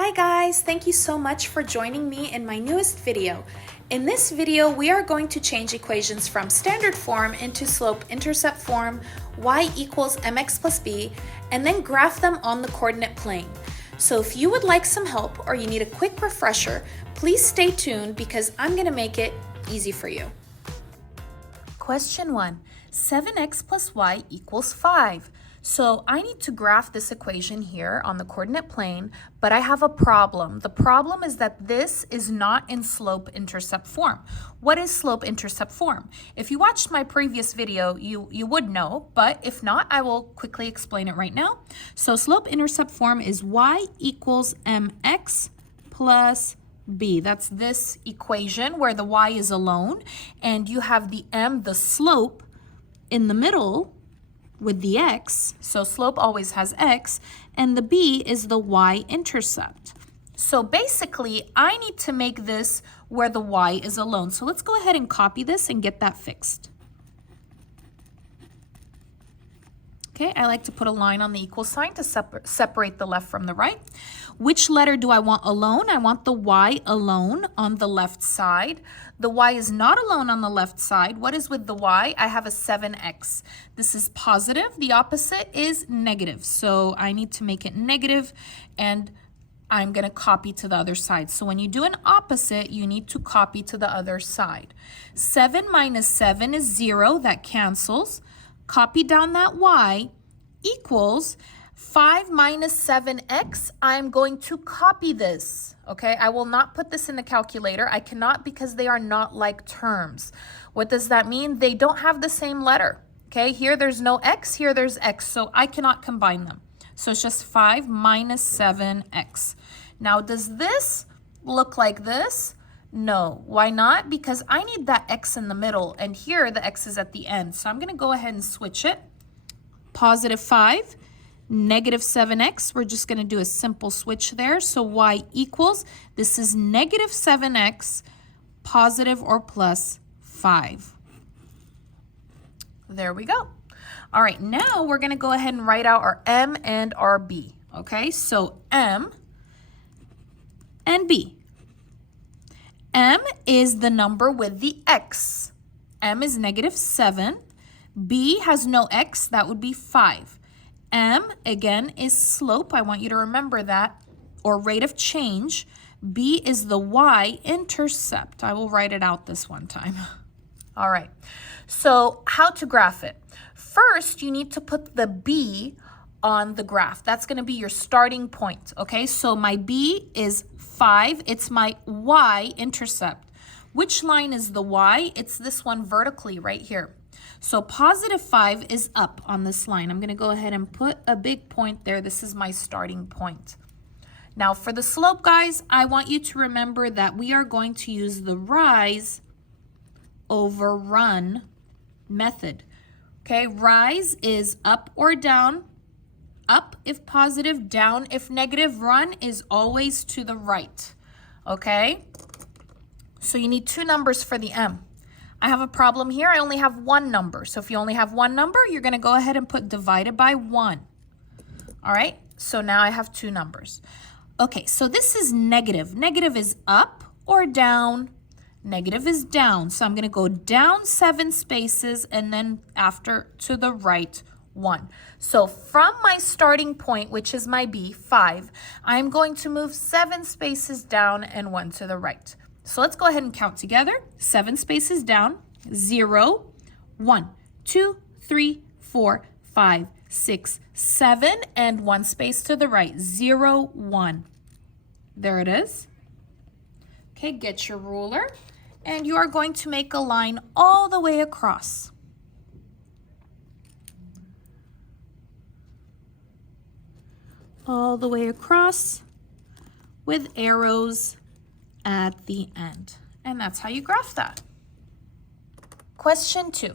Hi guys, thank you so much for joining me in my newest video. In this video, we are going to change equations from standard form into slope-intercept form, y equals mx plus b, and then graph them on the coordinate plane. So if you would like some help or you need a quick refresher, please stay tuned because I'm going to make it easy for you. Question 1. 7x plus y equals 5. So I need to graph this equation here on the coordinate plane, but I have a problem. The problem is that this is not in slope-intercept form. What is slope-intercept form? If you watched my previous video, you would know, but if not, I will quickly explain it right now. So slope-intercept form is y equals mx plus b. That's this equation where the y is alone, and you have the m, the slope, in the middle with the x, so slope always has x, and the b is the y-intercept. So basically, I need to make this where the y is alone. So let's go ahead and copy this and get that fixed. Okay, I like to put a line on the equal sign to separate the left from the right. Which letter do I want alone? I want the y alone on the left side. The y is not alone on the left side. What is with the y? I have a 7x. This is positive. The opposite is negative. So I need to make it negative, and I'm going to copy to the other side. So when you do an opposite, you need to copy to the other side. 7 minus 7 is 0. That cancels. Copy down that y equals 5 minus 7x. I'm going to copy this, okay? I will not put this in the calculator. I cannot because they are not like terms. What does that mean? They don't have the same letter, okay? Here there's no x, here there's x, so I cannot combine them. So it's just 5 minus 7x. Now, does this look like this? No. Why not? Because I need that x in the middle, and here the x is at the end. So I'm going to go ahead and switch it. Positive 5, negative 7x. We're just going to do a simple switch there. So y equals, this is negative 7x, positive or plus 5. There we go. All right, now we're going to go ahead and write out our m and our b. Okay, so m and b. M is the number with the x. M is negative 7. B has no x, that would be 5. M, again, is slope. I want you to remember that, or rate of change. B is the y-intercept. I will write it out this one time. All right, so how to graph it? First, you need to put the b on the graph. That's going to be your starting point, okay? So my b is 5. It's my y-intercept. Which line is the y? It's this one vertically right here. So positive 5 is up on this line. I'm going to go ahead and put a big point there. This is my starting point. Now for the slope, guys, I want you to remember that we are going to use the rise over run method. Okay, rise is up or down. Up if positive, down if negative. Run is always to the right, okay? So you need two numbers for the m. I have a problem here. I only have one number. So if you only have one number, you're going to go ahead and put divided by 1. All right, so now I have two numbers. Okay, so this is negative. Negative is up or down. Negative is down. So I'm going to go down 7 spaces and then after to the right 1. So from my starting point, which is my b, 5, I'm going to move 7 spaces down and 1 to the right. So let's go ahead and count together. 7 spaces down, 0, 1, 2, 3, 4, 5, 6, 7, and 1 space to the right, 0, 1. There it is. Okay, get your ruler, and you are going to make a line all the way across. All the way across with arrows at the end. And that's how you graph that. Question 2.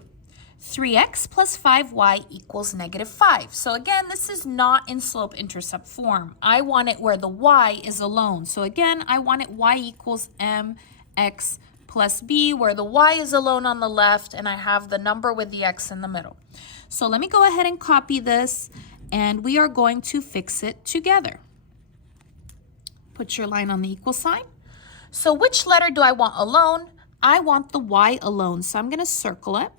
3x plus 5y equals negative 5. So again, this is not in slope-intercept form. I want it where the y is alone. So again, I want it y equals mx plus b, where the y is alone on the left, and I have the number with the x in the middle. So let me go ahead and copy this, and we are going to fix it together. Put your line on the equal sign. So which letter do I want alone? I want the y alone, so I'm going to circle it.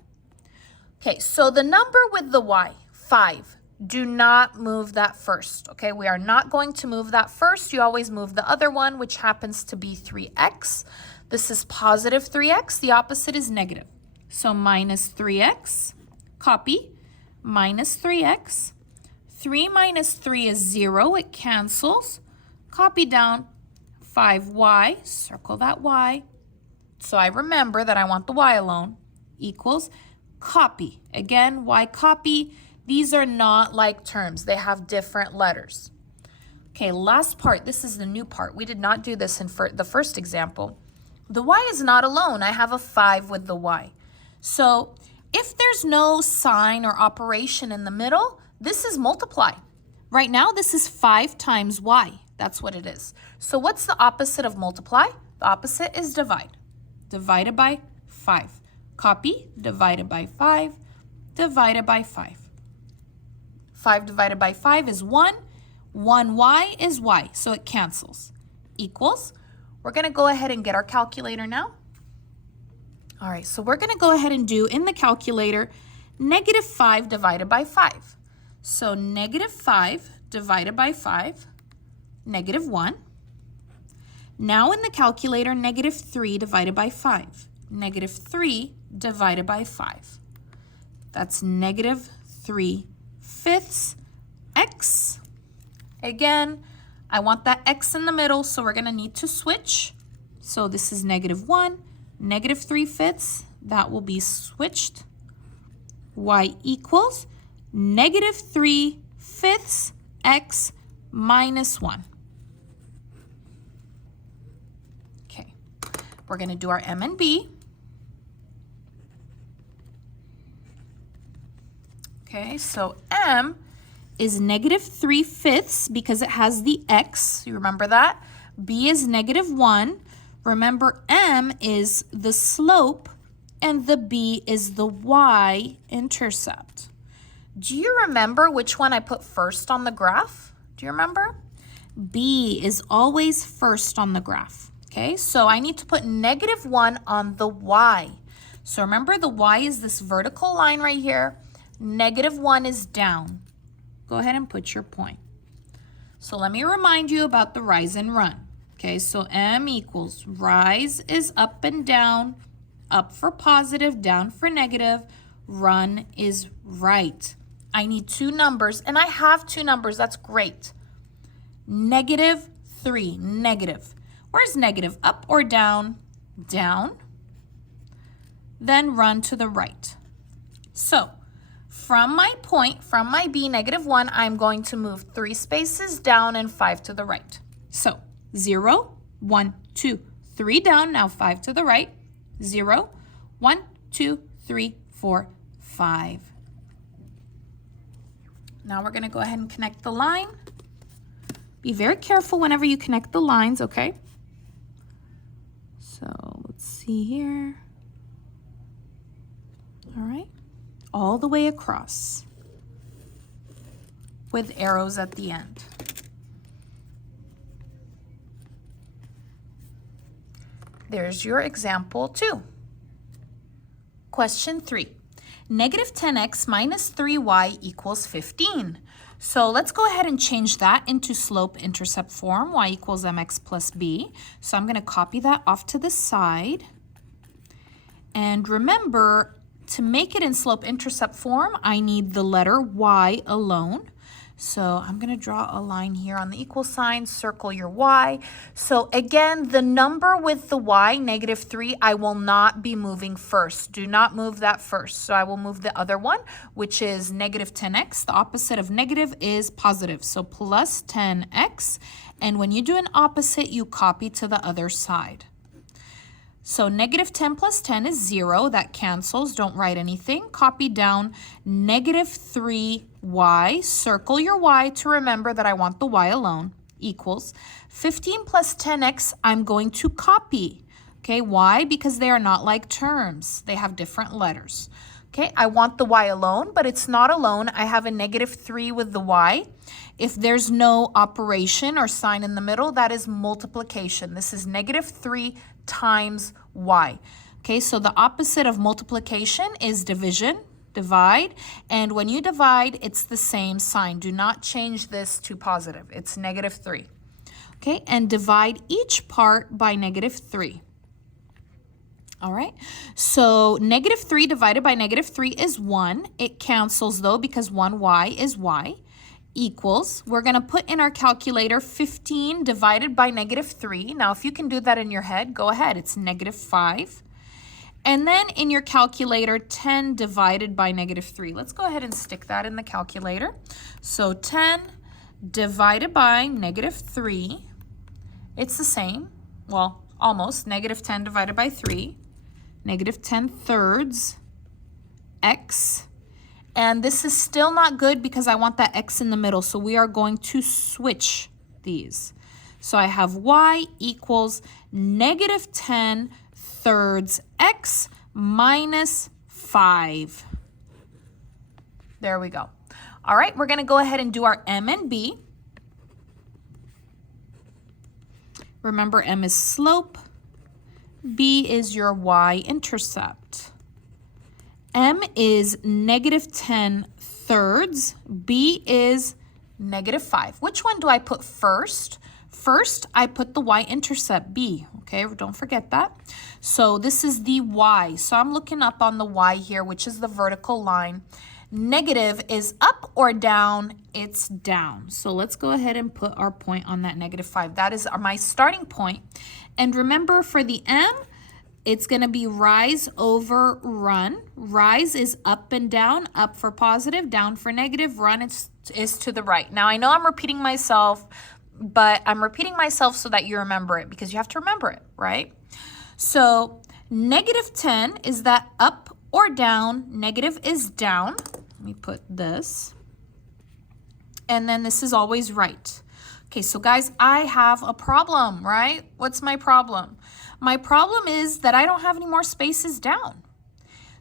Okay, so the number with the y, 5, do not move that first, okay? We are not going to move that first. You always move the other one, which happens to be 3x. This is positive 3x. The opposite is negative. So minus 3x, copy, minus 3x. 3 minus 3 is 0. It cancels. Copy down 5y, circle that y. So I remember that I want the y alone, equals copy. Again, y copy. These are not like terms. They have different letters. Okay, last part. This is the new part. We did not do this in the first example. The y is not alone. I have a 5 with the y. So if there's no sign or operation in the middle, this is multiply. Right now, this is 5 times y. That's what it is. So what's the opposite of multiply? The opposite is divide. Divided by 5. Copy, divided by 5, divided by 5. 5 divided by 5 is 1. 1y is y, so it cancels. Equals. We're going to go ahead and get our calculator now. All right, so we're going to go ahead and do in the calculator negative 5 divided by 5. So negative 5 divided by 5, negative 1. Now in the calculator, negative 3 divided by 5. Negative 3 divided by 5. That's negative 3/5 x. Again, I want that x in the middle, so we're going to need to switch. So this is negative 1, negative 3/5. That will be switched. Y equals negative 3/5 x minus 1. Okay, we're going to do our m and b. Okay, so m is negative 3/5 because it has the x. You remember that? B is negative 1. Remember, m is the slope and the b is the y-intercept. Do you remember which one I put first on the graph? Do you remember? B is always first on the graph. Okay, so I need to put negative 1 on the y. So remember, the y is this vertical line right here. Negative 1 is down. Go ahead and put your point. So let me remind you about the rise and run. Okay, so m equals rise is up and down, up for positive, down for negative, run is right. I need two numbers, and I have two numbers. That's great. Negative 3, negative. Where's negative? Up or down? Down. Then run to the right. So from my point, from my B, negative 1, I'm going to move 3 spaces down and 5 to the right. So 0, 1, 2, 3 down, now 5 to the right. 0, 1, 2, 3, 4, 5. Now we're going to go ahead and connect the line. Be very careful whenever you connect the lines, okay? So let's see here. All right. All the way across with arrows at the end. There's your example 2. Question 3. Negative 10x minus 3y equals 15. So let's go ahead and change that into slope-intercept form. Y equals mx plus b. So I'm going to copy that off to the side. And remember, to make it in slope-intercept form, I need the letter y alone. So I'm going to draw a line here on the equal sign, circle your y. So again, the number with the y, negative 3, I will not be moving first. Do not move that first. So I will move the other one, which is negative 10x. The opposite of negative is positive. So plus 10x. And when you do an opposite, you copy to the other side. So negative 10 plus 10 is 0. That cancels. Don't write anything. Copy down negative 3y. Circle your y to remember that I want the y alone. Equals 15 plus 10x. I'm going to copy. Okay, why? Because they are not like terms. They have different letters. Okay, I want the y alone, but it's not alone. I have a -3 with the y. If there's no operation or sign in the middle, that is multiplication. This is -3 times y. Okay, so the opposite of multiplication is division, divide. And when you divide, it's the same sign. Do not change this to positive. It's -3. Okay, and divide each part by -3. All right, so -3 divided by -3 is 1. It cancels though because 1y is y equals, we're going to put in our calculator 15 divided by -3. Now, if you can do that in your head, go ahead. It's -5. And then in your calculator, 10 divided by -3. Let's go ahead and stick that in the calculator. So 10 divided by -3, it's the same. Well, almost. -10 divided by 3. -10 thirds x. And this is still not good because I want that x in the middle. So we are going to switch these. So I have y equals -10 thirds x minus 5. There we go. All right, we're going to go ahead and do our m and b. Remember, m is slope. B is your y-intercept. M is -10 thirds. B is -5. Which one do I put first? First, I put the y-intercept, B. Okay, don't forget that. So this is the y. So I'm looking up on the y here, which is the vertical line. Negative is up or down? It's down. So let's go ahead and put our point on that -5. That is my starting point. And remember, for the m, it's going to be rise over run. Rise is up and down, up for positive, down for negative, run is to the right. Now, I know I'm repeating myself, but I'm repeating myself so that you remember it, because you have to remember it, right? So -10, is that up or down? Negative is down. Let me put this. And then this is always right. Okay, so guys, I have a problem, right? What's my problem? My problem is that I don't have any more spaces down.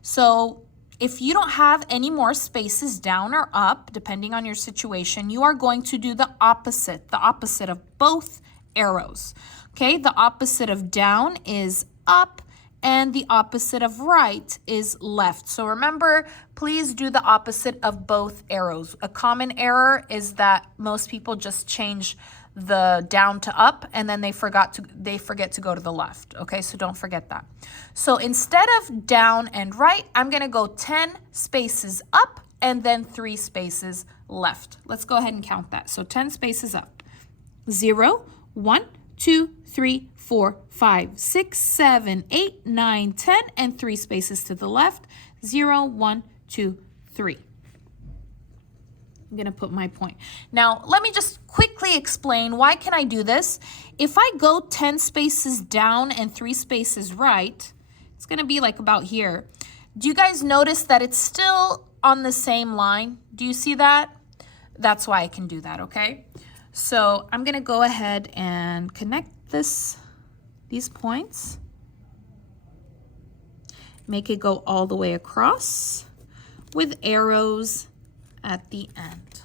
So if you don't have any more spaces down or up, depending on your situation, you are going to do the opposite of both arrows. Okay, the opposite of down is up, and the opposite of right is left. So remember, please do the opposite of both arrows. A common error is that most people just change the down to up, and then they forget to go to the left. Okay, so don't forget that. So instead of down and right, I'm gonna go 10 spaces up and then 3 spaces left. Let's go ahead and count that. So 10 spaces up. 0, 1, 2, 3, 4, 5, 6, 7, 8, 9, 10, and 3 spaces to the left. 0, 1, 2, 3. I'm going to put my point. Now, let me just quickly explain why can I do this. If I go 10 spaces down and 3 spaces right, it's going to be like about here. Do you guys notice that it's still on the same line? Do you see that? That's why I can do that, okay? So I'm going to go ahead and connect these points. Make it go all the way across with arrows at the end.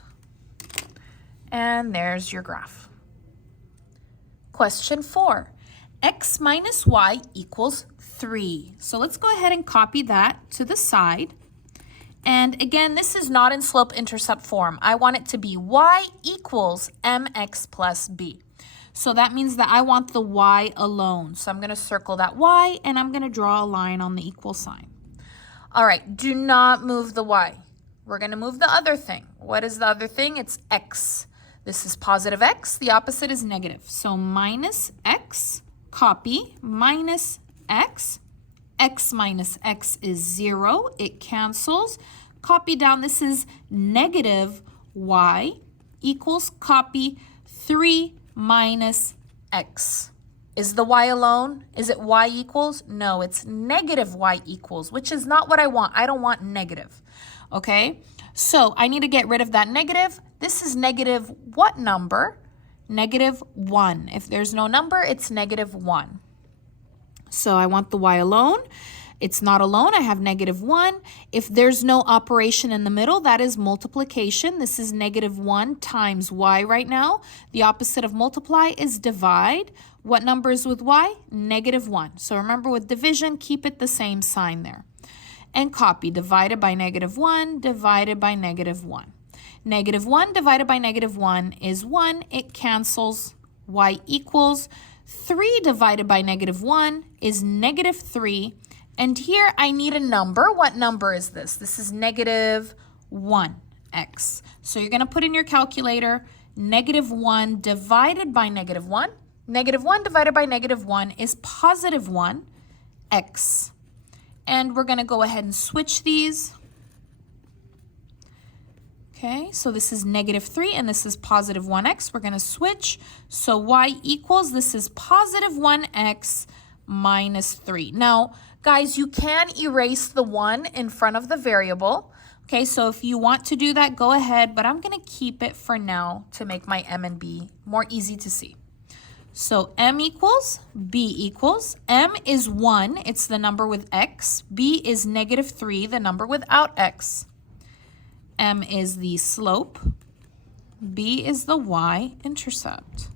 And there's your graph. Question 4, x minus y equals 3. So let's go ahead and copy that to the side. And again, this is not in slope-intercept form. I want it to be y equals mx plus b. So that means that I want the y alone. So I'm going to circle that y, and I'm going to draw a line on the equal sign. All right, do not move the y. We're going to move the other thing. What is the other thing? It's x. This is positive x. The opposite is negative. So minus x, copy, minus x. X minus x is 0. It cancels. Copy down. This is negative y equals, copy, 3 minus x. Is the y alone? Is it y equals? No, it's negative y equals, which is not what I want. I don't want negative. Okay, so I need to get rid of that negative. This is negative what number? Negative 1. If there's no number, it's negative 1. So I want the y alone. It's not alone. I have -1. If there's no operation in the middle, that is multiplication. This is -1 times y right now. The opposite of multiply is divide. What number is with y? -1. So remember, with division, keep it the same sign there. And copy, divided by -1, divided by -1. -1 divided by -1 is 1. It cancels. Y equals 3 divided by -1 is -3. And here I need a number. What number is this? This is -1x. So you're going to put in your calculator -1 divided by -1. -1 divided by -1 is +1x. And we're going to go ahead and switch these. Okay, so this is -3 and this is +1x. We're going to switch. So y equals, this is +1x minus 3. Now, guys, you can erase the 1 in front of the variable. Okay, so if you want to do that, go ahead, but I'm going to keep it for now to make my m and b more easy to see. So m equals, b equals, m is 1, it's the number with x. b is -3, the number without x. M is the slope, B is the y-intercept.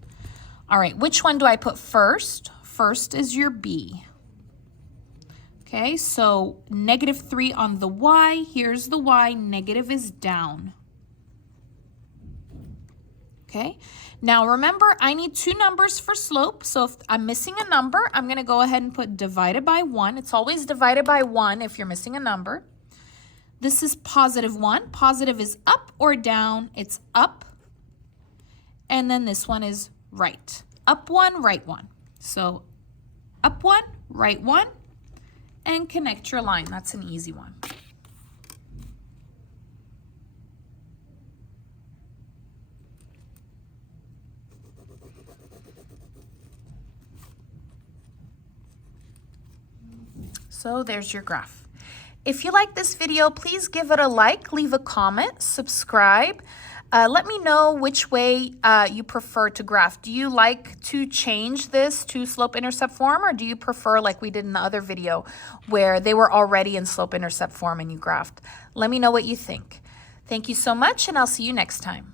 All right, which one do I put first? First is your B. Okay, so -3 on the y, here's the y, negative is down. Okay, now remember, I need two numbers for slope, so if I'm missing a number, I'm gonna go ahead and put divided by 1. It's always divided by 1 if you're missing a number. This is +1. Positive is up or down. It's up. And then this one is right. Up 1, right 1. So up 1, right 1, and connect your line. That's an easy one. So there's your graph. If you like this video, please give it a like, leave a comment, subscribe. Let me know which way you prefer to graph. Do you like to change this to slope-intercept form, or do you prefer, like we did in the other video, where they were already in slope-intercept form and you graphed? Let me know what you think. Thank you so much, and I'll see you next time.